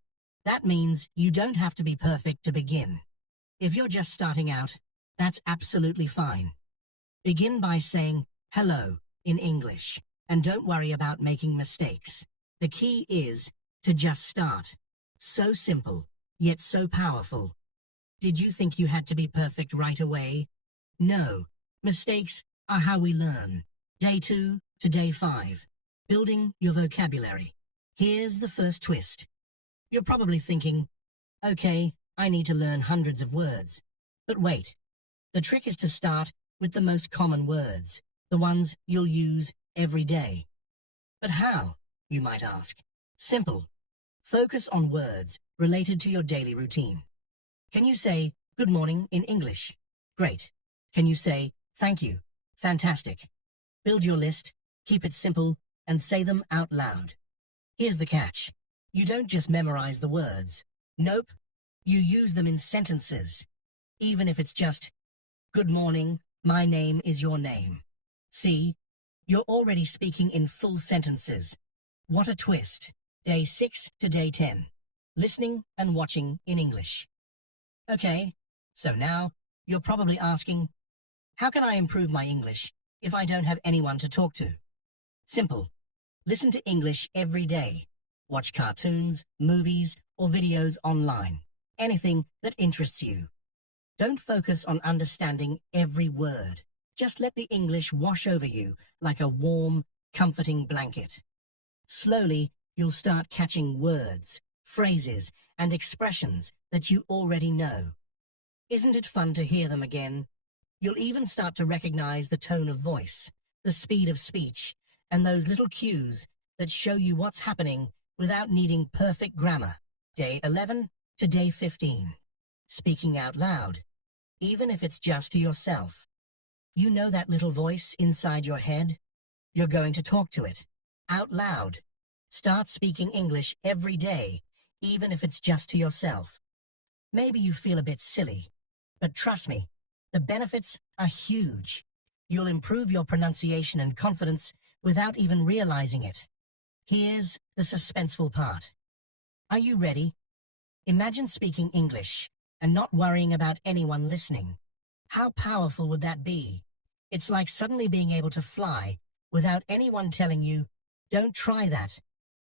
That means you don't have to be perfect to begin. If you're just starting out, that's absolutely fine. Begin by saying hello in English, and don't worry about making mistakes. The key is to just start. So simple, yet so powerful. Did you think you had to be perfect right away? No, mistakes are how we learn. Day 2 to day 5. Building your vocabulary. Here's the first twist. You're probably thinking, okay, I need to learn hundreds of words. But wait, the trick is to start with the most common words, the ones you'll use every day. But how, you might ask? Simple. Focus on words related to your daily routine. Can you say good morning in English? Great. Can you say thank you? Fantastic. Build your list, keep it simple, and say them out loud. Here's the catch. You don't just memorize the words. Nope. You use them in sentences. Even if it's just, good morning, my name is your name. See, you're already speaking in full sentences. What a twist. Day 6 to day 10. Listening and watching in English. Okay, so now you're probably asking, how can I improve my English if I don't have anyone to talk to? Simple. Listen to English every day. Watch cartoons, movies, or videos online. Anything that interests you. Don't focus on understanding every word. Just let the English wash over you like a warm, comforting blanket. Slowly, you'll start catching words, phrases, and expressions that you already know. Isn't it fun to hear them again? You'll even start to recognize the tone of voice, the speed of speech, and those little cues that show you what's happening without needing perfect grammar. Day 11 to day 15. Speaking out loud, even if it's just to yourself. You know that little voice inside your head? You're going to talk to it, out loud. Start speaking English every day, even if it's just to yourself. Maybe you feel a bit silly, but trust me, the benefits are huge. You'll improve your pronunciation and confidence without even realizing it. Here's the suspenseful part. Are you ready? Imagine speaking English and not worrying about anyone listening. How powerful would that be? It's like suddenly being able to fly without anyone telling you, don't try that.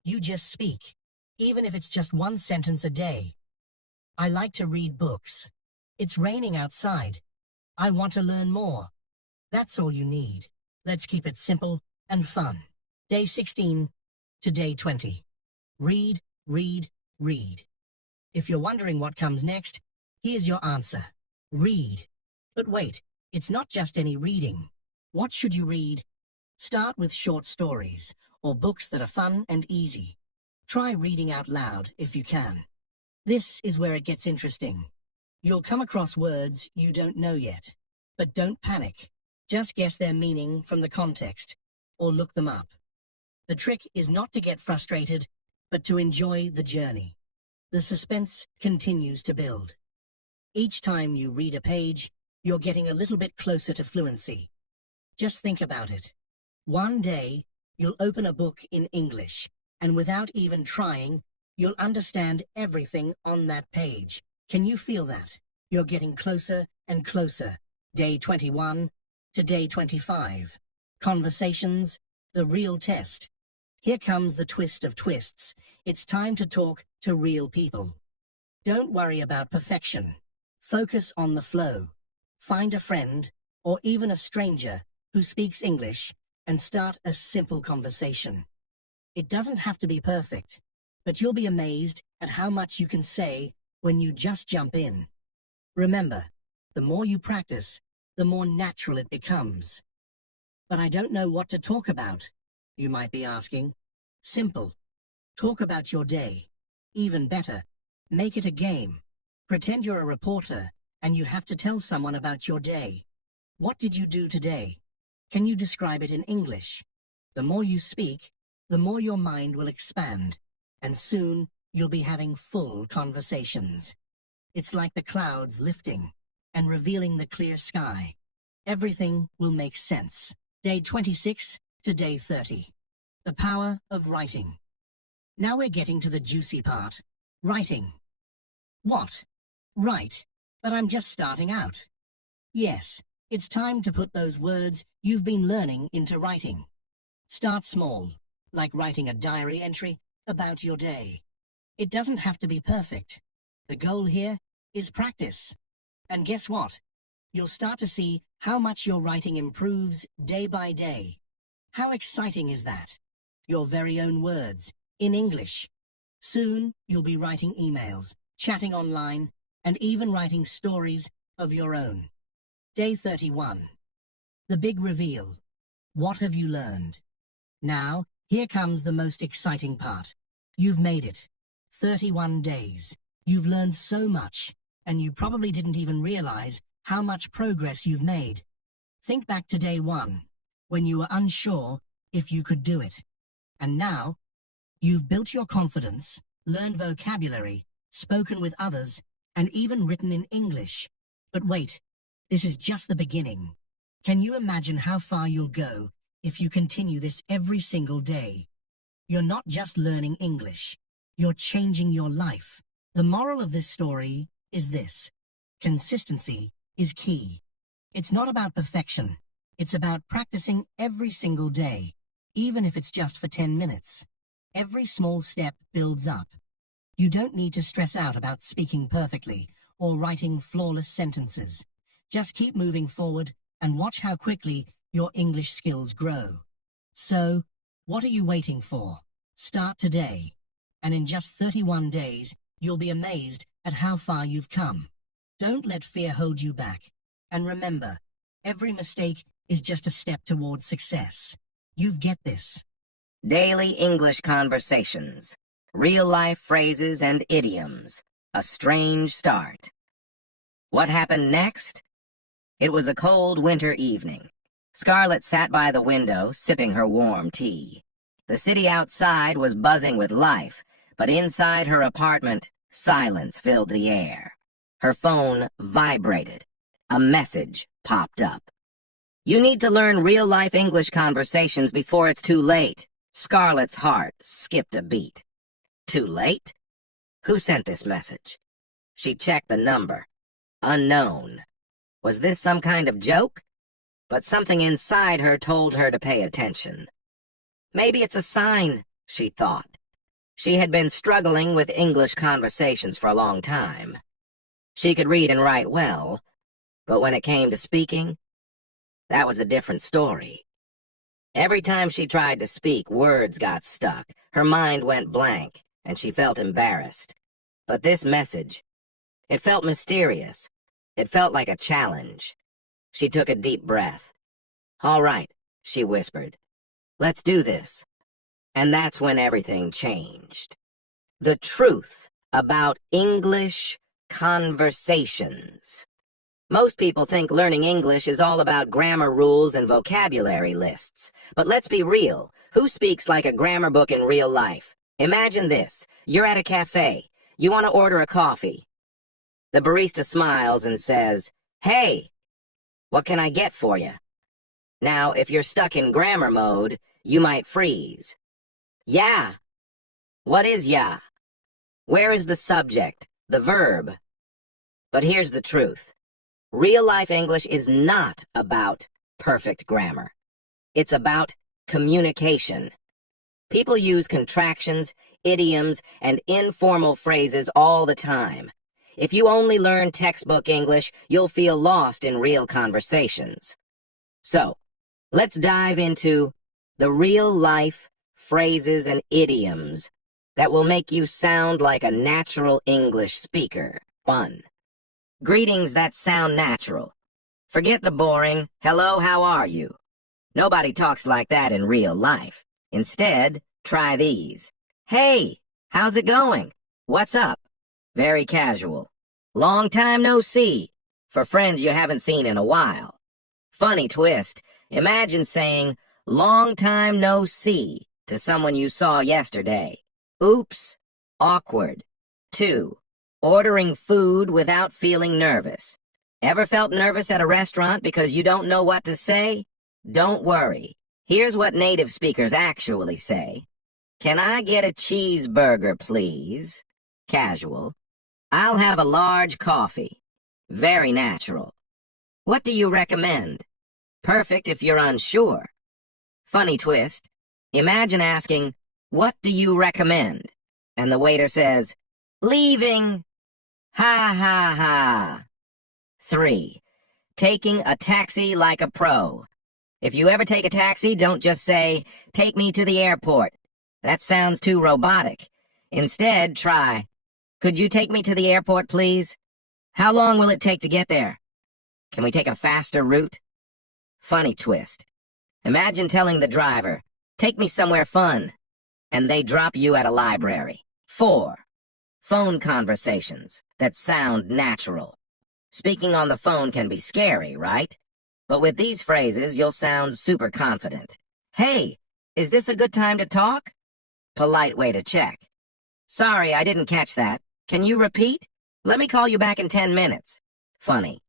You just speak, even if it's just one sentence a day. I like to read books. It's raining outside. I want to learn more. That's all you need. Let's keep it simple and fun. Day 16 to day 20. Read, read, read. If you're wondering what comes next, here's your answer. Read. But wait, it's not just any reading. What should you read? Start with short stories or books that are fun and easy. Try reading out loud if you can. This is where it gets interesting. You'll come across words you don't know yet. But don't panic. Just guess their meaning from the context, or look them up. The trick is not to get frustrated, but to enjoy the journey. The suspense continues to build. Each time you read a page, you're getting a little bit closer to fluency. Just think about it. One day, you'll open a book in English, and without even trying, you'll understand everything on that page. Can you feel that? You're getting closer and closer. Day 21 to day 25. Conversations, the real test. Here comes the twist of twists. It's time to talk to real people. Don't worry about perfection. Focus on the flow. Find a friend, or even a stranger, who speaks English and start a simple conversation. It doesn't have to be perfect, but you'll be amazed at how much you can say when you just jump in. Remember, the more you practice, the more natural it becomes. But I don't know what to talk about, you might be asking. Simple. Talk about your day. Even better, make it a game. Pretend you're a reporter and you have to tell someone about your day. What did you do today? Can you describe it in English? The more you speak, the more your mind will expand, and soon you'll be having full conversations. It's like the clouds lifting and revealing the clear sky. Everything will make sense. Day 26 to day 30. The power of writing. Now we're getting to the juicy part. Writing. What? Right, but I'm just starting out. Yes, it's time to put those words you've been learning into writing. Start small, like writing a diary entry about your day. It doesn't have to be perfect. The goal here is practice. And guess what? You'll start to see how much your writing improves day by day. How exciting is that? Your very own words, in English. Soon, you'll be writing emails, chatting online, and even writing stories of your own. Day 31. The big reveal. What have you learned? Now, here comes the most exciting part. You've made it. 31 days. You've learned so much, and you probably didn't even realize how much progress you've made. Think back to day 1, when you were unsure if you could do it. And now, you've built your confidence, learned vocabulary, spoken with others, and even written in English. But wait, this is just the beginning. Can you imagine how far you'll go if you continue this every single day? You're not just learning English, you're changing your life. The moral of this story is this: consistency is key. It's not about perfection, it's about practicing every single day, even if it's just for 10 minutes. Every small step builds up. You don't need to stress out about speaking perfectly or writing flawless sentences. Just keep moving forward and watch how quickly your English skills grow. So, what are you waiting for? Start today. And in just 31 days, you'll be amazed at how far you've come. Don't let fear hold you back. And remember, every mistake is just a step towards success. You've get this. Daily English conversations. Real-life phrases and idioms. A strange start. What happened next? It was a cold winter evening. Scarlett sat by the window, sipping her warm tea. The city outside was buzzing with life, but inside her apartment, silence filled the air. Her phone vibrated. A message popped up. You need to learn real-life English conversations before it's too late. Scarlett's heart skipped a beat. Too late? Who sent this message? She checked the number. Unknown. Was this some kind of joke? But something inside her told her to pay attention. Maybe it's a sign, she thought. She had been struggling with English conversations for a long time. She could read and write well, but when it came to speaking, that was a different story. Every time she tried to speak, words got stuck, her mind went blank, and she felt embarrassed. But this message, it felt mysterious. It felt like a challenge. She took a deep breath. "All right," she whispered. "Let's do this." And that's when everything changed. The truth about English conversations. Most people think learning English is all about grammar rules and vocabulary lists. But let's be real. Who speaks like a grammar book in real life? Imagine this. You're at a cafe. You want to order a coffee. The barista smiles and says, "Hey, what can I get for you?" Now, if you're stuck in grammar mode, you might freeze. Yeah. What is yeah? Where is the subject, the verb? But here's the truth. Real-life English is not about perfect grammar. It's about communication. People use contractions, idioms, and informal phrases all the time. If you only learn textbook English, you'll feel lost in real conversations. So, let's dive into the real-life phrases and idioms that will make you sound like a natural English speaker. Fun. Greetings that sound natural. Forget the boring, hello, how are you? Nobody talks like that in real life. Instead, try these. Hey, how's it going? What's up? Very casual. Long time no see. For friends you haven't seen in a while. Funny twist. Imagine saying, long time no see, to someone you saw yesterday. Oops. Awkward. 2. Ordering food without feeling nervous. Ever felt nervous at a restaurant because you don't know what to say? Don't worry. Here's what native speakers actually say. Can I get a cheeseburger, please? Casual. I'll have a large coffee. Very natural. What do you recommend? Perfect if you're unsure. Funny twist. Imagine asking, what do you recommend? And the waiter says, leaving. Ha ha ha. 3. Taking a taxi like a pro. If you ever take a taxi, don't just say, take me to the airport. That sounds too robotic. Instead, try, could you take me to the airport, please? How long will it take to get there? Can we take a faster route? Funny twist. Imagine telling the driver, take me somewhere fun, and they drop you at a library. 4. Phone conversations that sound natural. Speaking on the phone can be scary, right? But with these phrases, you'll sound super confident. Hey, is this a good time to talk? Polite way to check. Sorry, I didn't catch that. Can you repeat? Let me call you back in 10 minutes. Funny.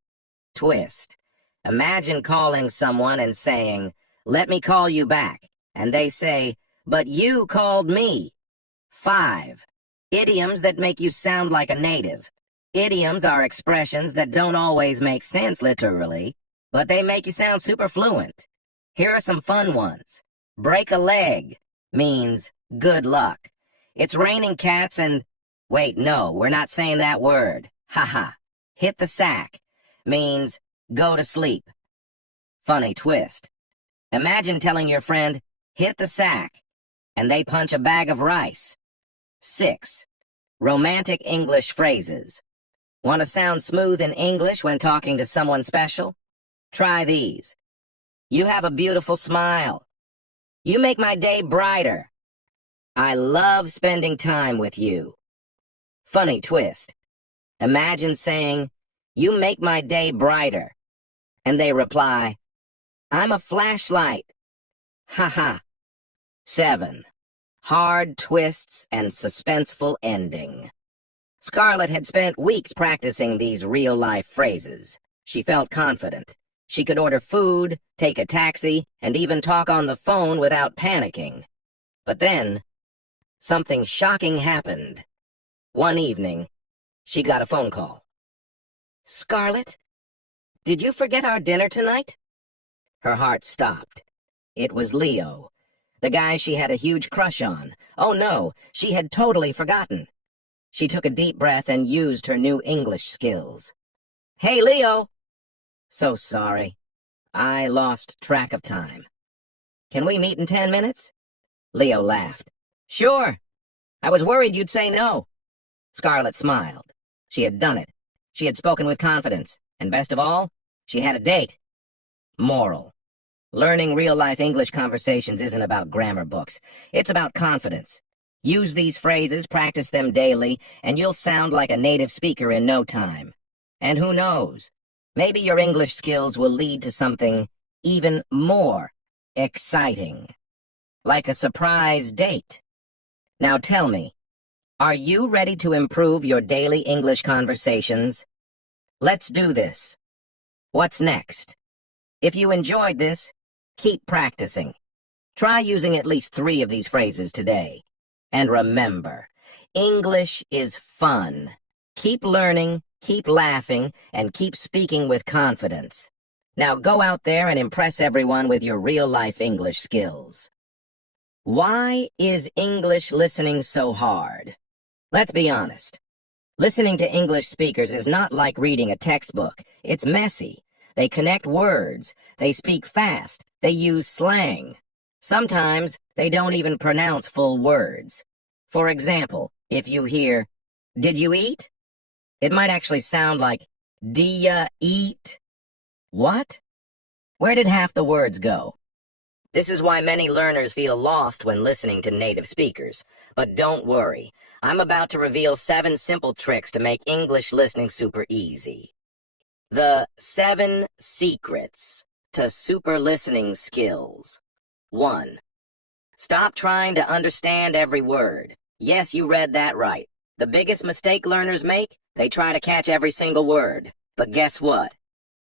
Twist. Imagine calling someone and saying, let me call you back. And they say, but you called me. 5. Idioms that make you sound like a native. Idioms are expressions that don't always make sense literally, but they make you sound super fluent. Here are some fun ones. Break a leg means good luck. It's raining cats and... Wait, no, we're not saying that word. Haha. Hit the sack means go to sleep. Funny twist. Imagine telling your friend, hit the sack, and they punch a bag of rice. 6. Romantic English phrases. Want to sound smooth in English when talking to someone special? Try these. You have a beautiful smile. You make my day brighter. I love spending time with you. Funny twist. Imagine saying, you make my day brighter. And they reply, I'm a flashlight. Haha. 7. Hard twists and suspenseful ending. Scarlett had spent weeks practicing these real-life phrases. She felt confident. She could order food, take a taxi, and even talk on the phone without panicking. But then, something shocking happened. One evening, she got a phone call. Scarlett, did you forget our dinner tonight? Her heart stopped. It was Leo, the guy she had a huge crush on. Oh no, she had totally forgotten. She took a deep breath and used her new English skills. Hey, Leo! So sorry. I lost track of time. Can we meet in 10 minutes? Leo laughed. Sure. I was worried you'd say no. Scarlett smiled. She had done it. She had spoken with confidence. And best of all, she had a date. Moral. Learning real-life English conversations isn't about grammar books. It's about confidence. Use these phrases, practice them daily, and you'll sound like a native speaker in no time. And who knows? Maybe your English skills will lead to something even more exciting. Like a surprise date. Now tell me, are you ready to improve your daily English conversations? Let's do this. What's next? If you enjoyed this, keep practicing. Try using at least 3 of these phrases today. And remember, English is fun. Keep learning, keep laughing, and keep speaking with confidence. Now go out there and impress everyone with your real-life English skills. Why is English listening so hard? Let's be honest. Listening to English speakers is not like reading a textbook. It's messy. They connect words. They speak fast. They use slang. Sometimes they don't even pronounce full words. For example, if you hear, "Did you eat?" It might actually sound like, "D'ya eat?" What? Where did half the words go? This is why many learners feel lost when listening to native speakers. But don't worry, I'm about to reveal 7 simple tricks to make English listening super easy. The 7 secrets to super listening skills. 1. Stop trying to understand every word. Yes, you read that right. The biggest mistake learners make, they try to catch every single word. But guess what?